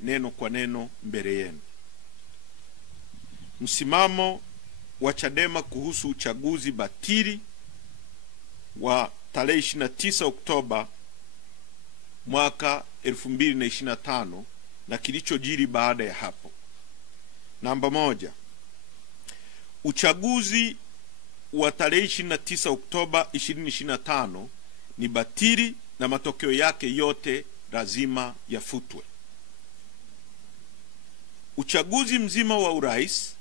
neno kwa neno mbele yenu. Msimamo wa Chadema kuhusu uchaguzi batili wa tarehe 29 Oktoba mwaka 2025 na kilichojiri baada ya hapo. Namba moja, uchaguzi wa tarehe 29 Oktoba 2025 ni batili na matokeo yake yote lazima yafutwe. Uchaguzi mzima wa urais,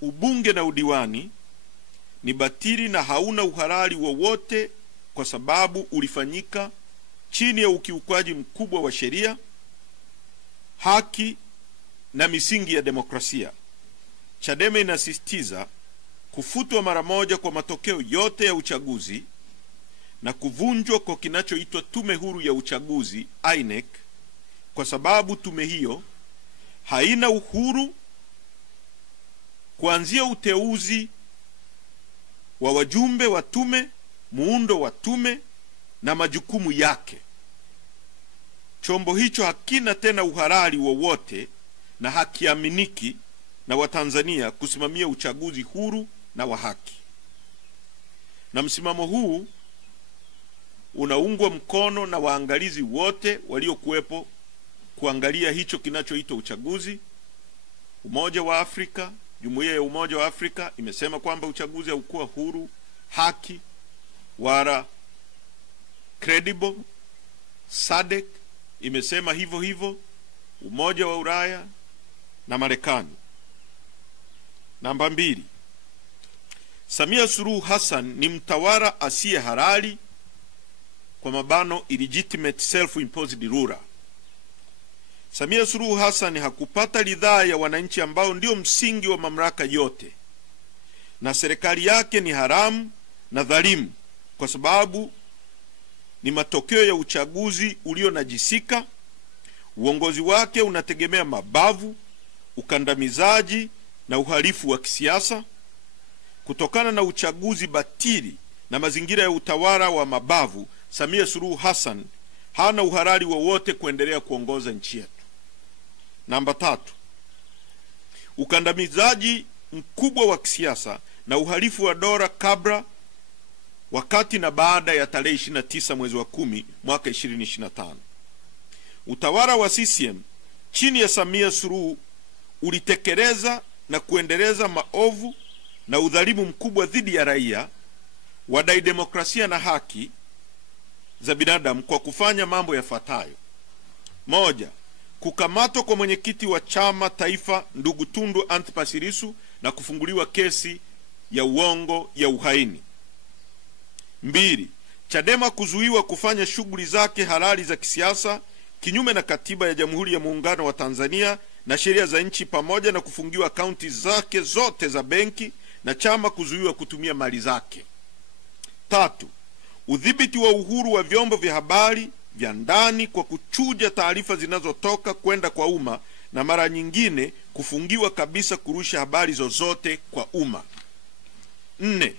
ubunge na udiwani ni batili na hauna uhalali wowote kwa sababu ulifanyika chini ya ukiukwaji mkubwa wa sheria, haki na misingi ya demokrasia. Chadema inasisitiza kufutwa mara moja kwa matokeo yote ya uchaguzi na kuvunjwa kwa kinachoitwa Tume Huru ya Uchaguzi INEC, kwa sababu tume hiyo haina uhuru kuanzia uteuzi wa wajumbe wa tume, muundo wa tume na majukumu yake. Chombo hicho hakina tena uhalali wowote na hakiaminiki na Watanzania kusimamia uchaguzi huru na wa haki. Na msimamo huu unaungwa mkono na waangalizi wote waliokuwepo kuangalia hicho kinachoitwa uchaguzi. Umoja wa Afrika, Jumuiya ya Umoja wa Afrika imesema kwamba uchaguzi haukuwa huru, haki wala credible. SADC imesema hivyo hivyo, Umoja wa Ulaya na Marekani. Namba mbili, Samia Suluhu Hassan ni mtawala asiye halali, kwa mabano illegitimate self-imposed ruler. Samia Suluhu Hassan hakupata ridhaa ya wananchi ambao ndio msingi wa mamlaka yote, na serikali yake ni haramu na dhalimu kwa sababu ni matokeo ya uchaguzi ulionajisika. Uongozi wake unategemea mabavu, ukandamizaji na uhalifu wa kisiasa. Kutokana na uchaguzi batili na mazingira ya utawala wa mabavu, Samia Suluhu Hassan hana uhalali wowote kuendelea kuongoza nchi yetu. Namba tatu, ukandamizaji mkubwa wa kisiasa na uhalifu wa dola kabla, wakati na baada ya tarehe 29 mwezi wa 10 mwaka 2025. Utawala wa CCM chini ya Samia Suluhu ulitekeleza na kuendeleza maovu na udhalimu mkubwa dhidi ya raia, wadai demokrasia na haki za binadamu kwa kufanya mambo yafuatayo. Moja, kukamatwa kwa mwenyekiti wa chama taifa ndugu Tundu Antipas Lissu na kufunguliwa kesi ya uongo ya uhaini. Mbili, Chadema kuzuiwa kufanya shughuli zake halali za kisiasa kinyume na katiba ya Jamhuri ya Muungano wa Tanzania na sheria za nchi, pamoja na kufungiwa akaunti zake zote za benki na chama kuzuiwa kutumia mali zake. Tatu, udhibiti wa uhuru wa vyombo vya habari vya ndani kwa kuchuja taarifa zinazotoka kwenda kwa umma na mara nyingine kufungiwa kabisa kurusha habari zozote kwa umma. Nne,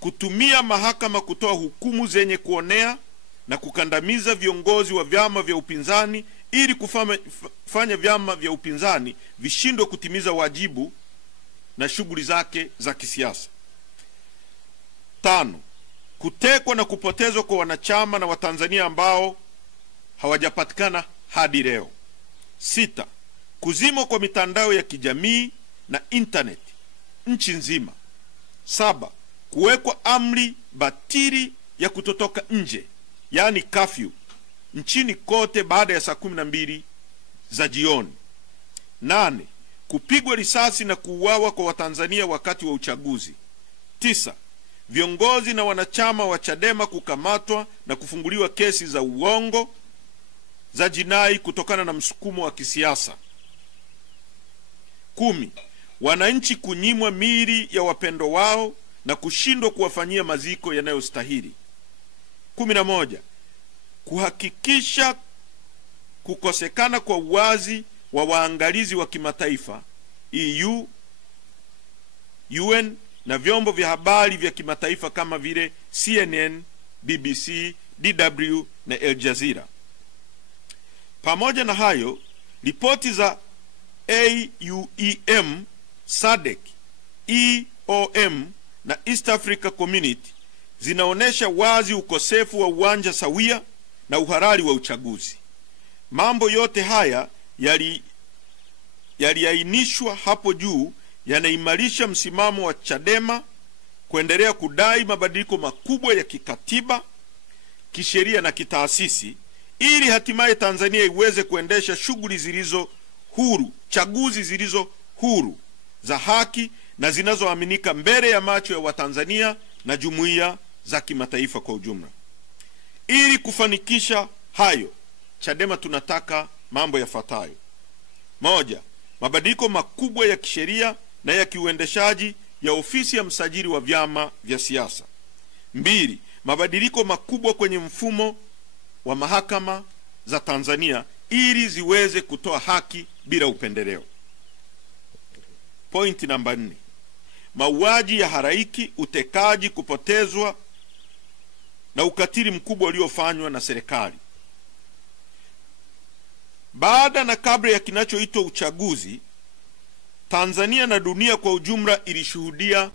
kutumia mahakama kutoa hukumu zenye kuonea na kukandamiza viongozi wa vyama vya upinzani ili kufanya vyama vya upinzani vishindwe kutimiza wajibu na shughuli zake za kisiasa. Tano, kutekwa na kupotezwa kwa wanachama na Watanzania ambao hawajapatikana hadi leo. Sita, kuzimwa kwa mitandao ya kijamii na internet nchi nzima. Saba, kuwekwa amri batili ya kutotoka nje, yani curfew, nchini kote baada ya saa 12 za jioni. Nane, kupigwa risasi na kuuawa kwa Watanzania wakati wa uchaguzi. Tisa, viongozi na wanachama wa Chadema kukamatwa na kufunguliwa kesi za uongo za jinai kutokana na msukumo wa kisiasa. 10, wananchi kunyimwa miili ya wapendo wao na kushindwa kuwafanyia maziko yanayostahili. 11, kuhakikisha kukosekana kwa uwazi wa waangalizi wa kimataifa EU, UN na vyombo vya habari vya kimataifa kama vile CNN, BBC, DW na Al Jazeera. Pamoja na hayo, ripoti za AUEM, SADC, EOM na East Africa Community zinaonesha wazi ukosefu wa uwanja sawia na uhalali wa uchaguzi. Mambo yote haya yaliainishwa hapo juu yanaimarisha msimamo wa Chadema kuendelea kudai mabadiliko makubwa ya kikatiba, kisheria na kitaasisi ili hatimaye Tanzania iweze kuendesha shughuli zilizo huru, chaguzi zilizo huru, za haki na zinazoaminika mbele ya macho ya Watanzania na jumuiya za kimataifa kwa ujumla. Ili kufanikisha hayo, Chadema tunataka mambo yafuatayo: moja, mabadiliko makubwa ya kisheria na ya kiuendeshaji ya ofisi ya msajili wa vyama vya siasa. Mbili, mabadiliko makubwa kwenye mfumo wa mahakama za Tanzania ili ziweze kutoa haki bila upendeleo. Point namba 4, mauaji ya halaiki, utekaji, kupotezwa na ukatili mkubwa uliofanywa na serikali. Baada na kabla ya kinachoitwa uchaguzi, Tanzania na dunia kwa ujumla ilishuhudia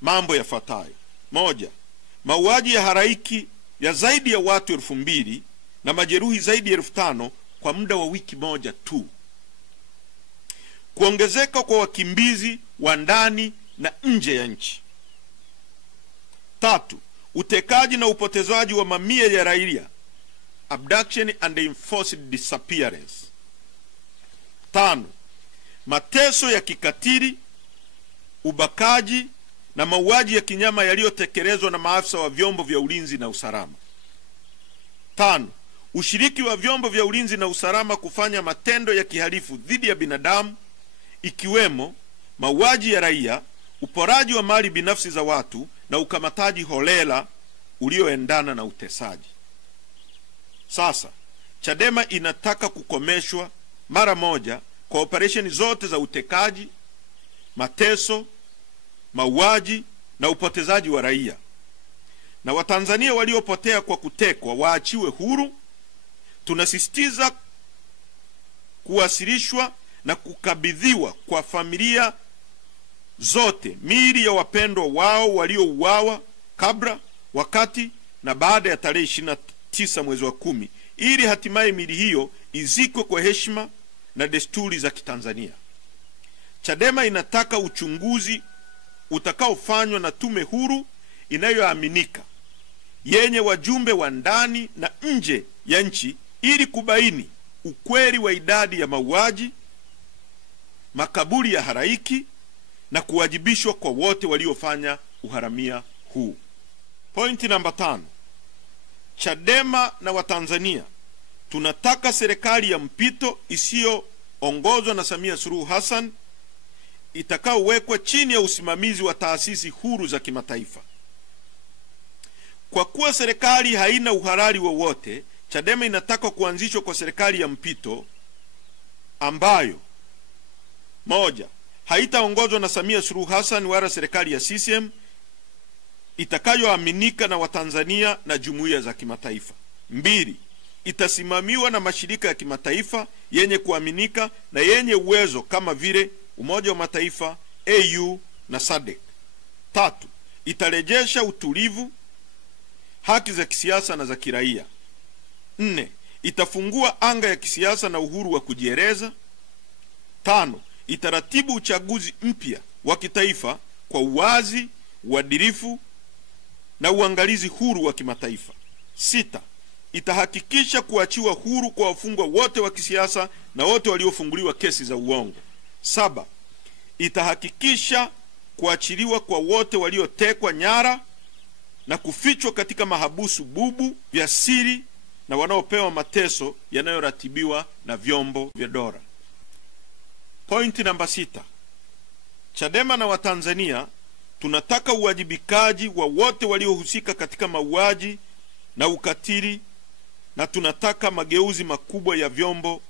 mambo yafuatayo: moja, mauaji ya halaiki ya zaidi ya watu 2000 na majeruhi zaidi ya 5000 kwa muda wa wiki moja tu. Kuongezeka kwa wakimbizi wa ndani na nje ya nchi. Tatu, utekaji na upotezaji wa mamia ya raia, abduction and enforced disappearance. Tano, mateso ya kikatili, ubakaji na mauaji ya kinyama yaliyotekelezwa na maafisa wa vyombo vya ulinzi na usalama. Tano, ushiriki wa vyombo vya ulinzi na usalama kufanya matendo ya kihalifu dhidi ya binadamu, ikiwemo mauaji ya raia, uporaji wa mali binafsi za watu na ukamataji holela ulioendana na utesaji. Sasa, Chadema inataka kukomeshwa mara moja kwa operesheni zote za utekaji, mateso, mauaji na upotezaji wa raia. Na Watanzania waliopotea kwa kutekwa waachiwe huru. Tunasisitiza kuwasilishwa na kukabidhiwa kwa familia zote miili ya wapendwa wao waliouawa kabla, wakati na baada ya tarehe 29 mwezi wa 10 ili hatimaye miili hiyo izikwe kwa heshima na desturi za Kitanzania. Chadema inataka uchunguzi utakaofanywa na tume huru inayoaminika yenye wajumbe wa ndani na nje ya nchi ili kubaini ukweli wa idadi ya mauaji, makaburi ya halaiki na kuwajibishwa kwa wote waliofanya uharamia huu. Pointi namba 5. Chadema na Watanzania tunataka serikali ya mpito isiyoongozwa na Samia Suluhu Hassan itakaowekwa chini ya usimamizi wa taasisi huru za kimataifa. Kwa kuwa serikali haina uhalali wowote, Chadema inataka kuanzishwa kwa serikali ya mpito ambayo: moja, haitaongozwa na Samia Suluhu Hassan wala serikali ya CCM, itakayoaminika na Watanzania na jumuiya za kimataifa. Mbili, itasimamiwa na mashirika ya kimataifa yenye kuaminika na yenye uwezo kama vile Umoja wa Mataifa, AU na SADC. Tatu, itarejesha utulivu, haki za kisiasa na za kiraia. 4, itafungua anga ya kisiasa na uhuru wa kujieleza. 5, itaratibu uchaguzi mpya wa kitaifa kwa uwazi, uadilifu na uangalizi huru wa kimataifa. 6, itahakikisha kuachiwa huru kwa wafungwa wote wa kisiasa na wote waliofunguliwa kesi za uongo. 7, itahakikisha kuachiliwa kwa wote waliotekwa nyara na kufichwa katika mahabusu bubu vya siri na wanaopewa mateso yanayoratibiwa na vyombo vya dola. Pointi namba 6. Chadema na Watanzania tunataka uwajibikaji wa wote waliohusika katika mauaji na ukatili, na tunataka mageuzi makubwa ya vyombo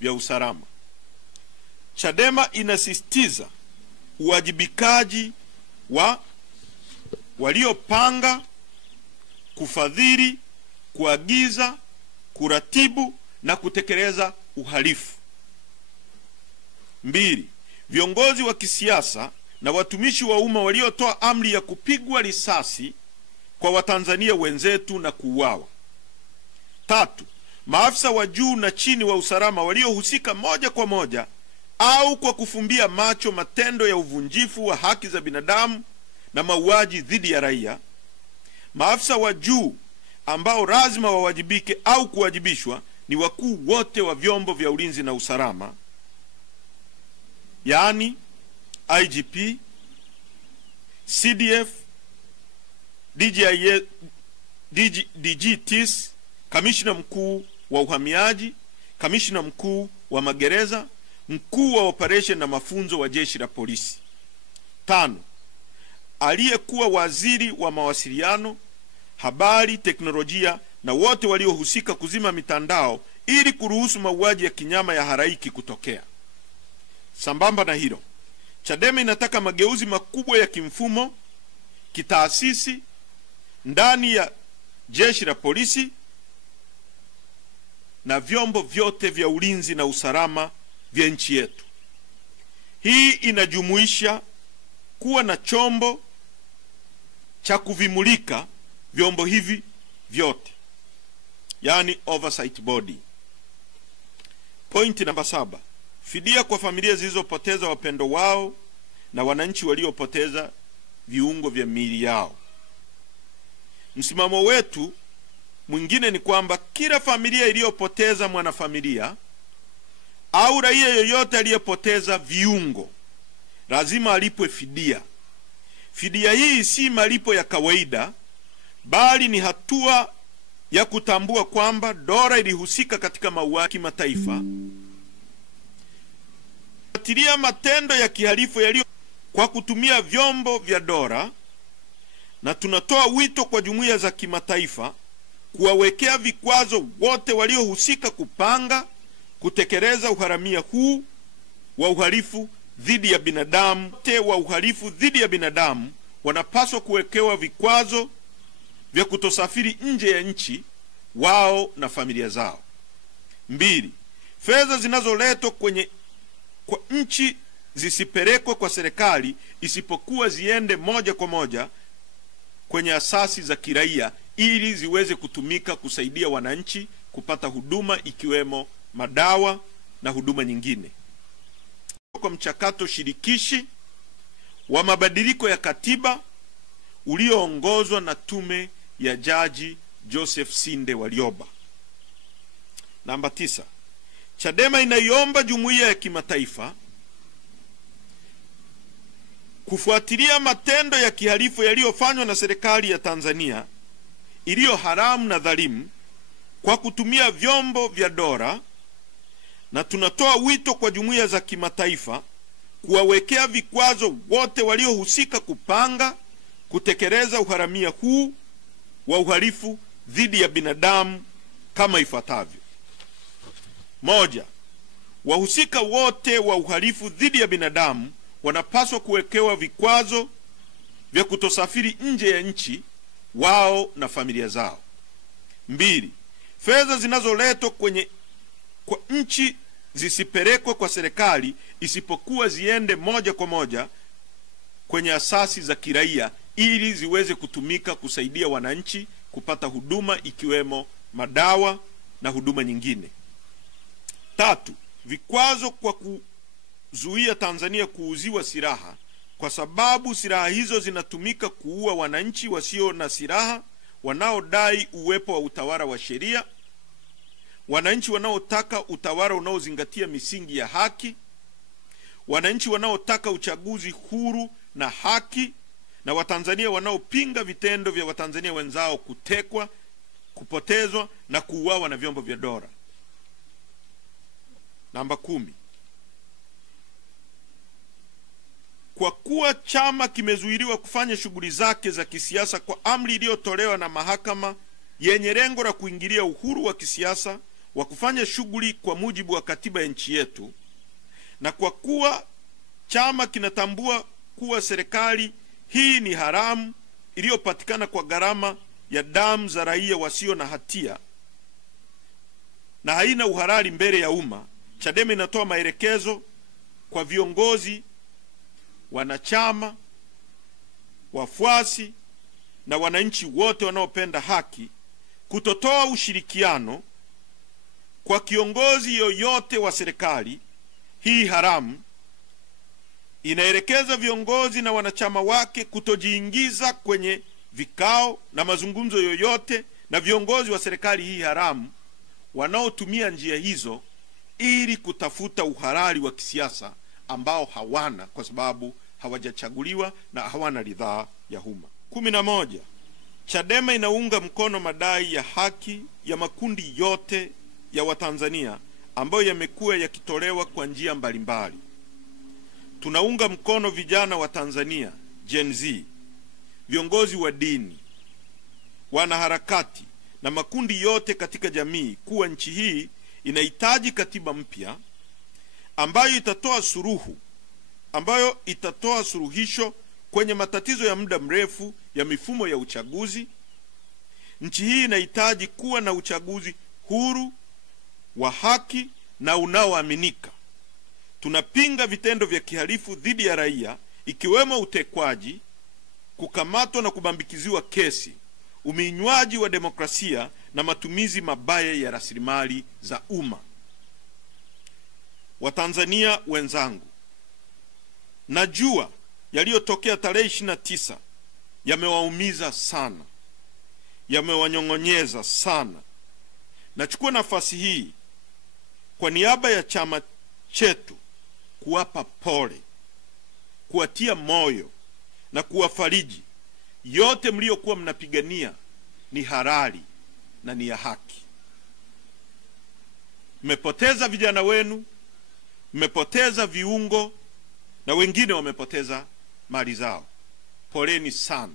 vya usalama. Chadema inasisitiza uwajibikaji wa waliopanga, kufadhili, kuagiza, kuratibu na kutekeleza uhalifu. 2. Viongozi wa kisiasa na watumishi wa umma waliotoa amri ya kupigwa risasi kwa Watanzania wenzetu na kuuawa. 3. Maafisa wa juu na chini wa usalama waliohusika moja kwa moja au kwa kufumbia macho matendo ya uvunjifu wa haki za binadamu na mauaji dhidi ya raia. Maafisa wa juu ambao lazima wawajibike au kuwajibishwa ni wakuu wote wa vyombo vya ulinzi na usalama, yaani IGP, CDF, DGTs, kamishna mkuu wa uhamiaji, kamishna mkuu wa magereza, mkuu wa operation na mafunzo wa jeshi la polisi. 5. Aliyekuwa waziri wa mawasiliano, habari, teknolojia na wote waliohusika kuzima mitandao ili kuruhusu mauaji ya kinyama ya halaiki kutokea. Sambamba na hilo, Chadema inataka mageuzi makubwa ya kimfumo, kitaasisi ndani ya jeshi la polisi na vyombo vyote vya ulinzi na usalama vya nchi yetu. Hii inajumuisha kuwa na chombo cha kuvimulika vyombo hivi vyote, yaani oversight body. Point namba 7. Fidia kwa familia zilizopoteza wapendo wao na wananchi waliopoteza viungo vya miili yao. Msimamo wetu mwingine ni kwamba kila familia iliyopoteza mwanafamilia au raia yoyote aliyepoteza viungo lazima alipwe fidia. Fidia hii si malipo ya kawaida, bali ni hatua ya kutambua kwamba dola ilihusika katika mauaji kimataifa, kufuatilia matendo ya kihalifu yaliyo kwa kutumia vyombo vya dola, na tunatoa wito kwa jumuiya za kimataifa kuwawekea vikwazo wote waliohusika kupanga, kutekeleza uharamia huu wa uhalifu dhidi ya binadamu. Wote wa uhalifu dhidi ya binadamu wanapaswa kuwekewa vikwazo vya kutosafiri nje ya nchi, wao na familia zao. 2. Fedha zinazoletwa kwa nchi zisipelekwe kwa serikali, isipokuwa ziende moja kwa moja kwenye asasi za kiraia ili ziweze kutumika kusaidia wananchi kupata huduma ikiwemo madawa na huduma nyingine. Kwa mchakato shirikishi wa mabadiliko ya katiba ulioongozwa na tume ya Jaji Joseph Sinde Warioba. Namba 9. Chadema inaiomba jumuiya ya kimataifa kufuatilia matendo ya kihalifu yaliyofanywa na serikali ya Tanzania iliyo haramu na dhalimu kwa kutumia vyombo vya dola, na tunatoa wito kwa jumuiya za kimataifa kuwawekea vikwazo wote waliohusika kupanga, kutekeleza uharamia huu wa uhalifu dhidi ya binadamu kama ifuatavyo. 1. Wahusika wote wa uhalifu dhidi ya binadamu wanapaswa kuwekewa vikwazo vya kutosafiri nje ya nchi, wao na familia zao. 2. Fedha zinazoletwa kwa nchi zisipelekwe kwa serikali, isipokuwa ziende moja kwa moja kwenye asasi za kiraia ili ziweze kutumika kusaidia wananchi kupata huduma ikiwemo madawa na huduma nyingine. 3. Vikwazo kwa kuzuia Tanzania kuuziwa silaha, kwa sababu silaha hizo zinatumika kuua wananchi wasio na silaha wanaodai uwepo wa utawala wa sheria, wananchi wanaotaka utawala unaozingatia misingi ya haki, wananchi wanaotaka uchaguzi huru na haki, na Watanzania wanaopinga vitendo vya Watanzania wenzao kutekwa, kupotezwa na kuuawa na vyombo vya dola. Namba 10. Kwa kuwa chama kimezuiliwa kufanya shughuli zake za kisiasa kwa amri iliyotolewa na mahakama yenye lengo la kuingilia uhuru wa kisiasa wa kufanya shughuli kwa mujibu wa katiba ya nchi yetu, na kwa kuwa chama kinatambua kuwa serikali hii ni haramu iliyopatikana kwa gharama ya damu za raia wasio na hatia, na haina uhalali mbele ya umma, Chadema inatoa maelekezo kwa viongozi, wanachama, wafuasi na wananchi wote wanaopenda haki kutotoa ushirikiano kwa kiongozi yoyote wa serikali hii haramu. Inaelekeza viongozi na wanachama wake kutojiingiza kwenye vikao na mazungumzo yoyote na viongozi wa serikali hii haramu wanaotumia njia hizo ili kutafuta uhalali wa kisiasa ambao hawana, kwa sababu hawajachaguliwa na hawana ridhaa ya umma. 11. Chadema inaunga mkono madai ya haki ya makundi yote ya Watanzania ambayo yamekuwa yakitolewa kwa njia mbalimbali. Tunaunga mkono vijana wa Tanzania, Gen Z, viongozi wa dini, wanaharakati na makundi yote katika jamii kuwa nchi hii inahitaji katiba mpya ambayo itatoa suluhisho kwenye matatizo ya muda mrefu ya mifumo ya uchaguzi. Nchi hii inahitaji kuwa na uchaguzi huru, wa haki na unaoaminika. Tunapinga vitendo vya kihalifu dhidi ya raia, ikiwemo utekwaji, kukamatwa na kubambikiziwa kesi, uminywaji wa demokrasia na matumizi mabaya ya rasilimali za umma. Watanzania wenzangu, najua yaliyotokea tarehe 29 yamewaumiza sana, yamewanyong'onyeza sana. Nachukua nafasi hii kwa niaba ya chama chetu kuwapa pole, kuwatia moyo na kuwafariji. Yote mliokuwa mnapigania ni halali na ni ya haki. Mmepoteza vijana wenu, mmepoteza viungo na wengine wamepoteza mali zao. Poleni sana,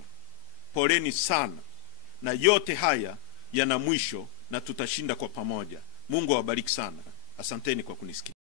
poleni sana, na yote haya yana mwisho na tutashinda kwa pamoja. Mungu awabariki sana. Asanteni kwa kunisikiliza.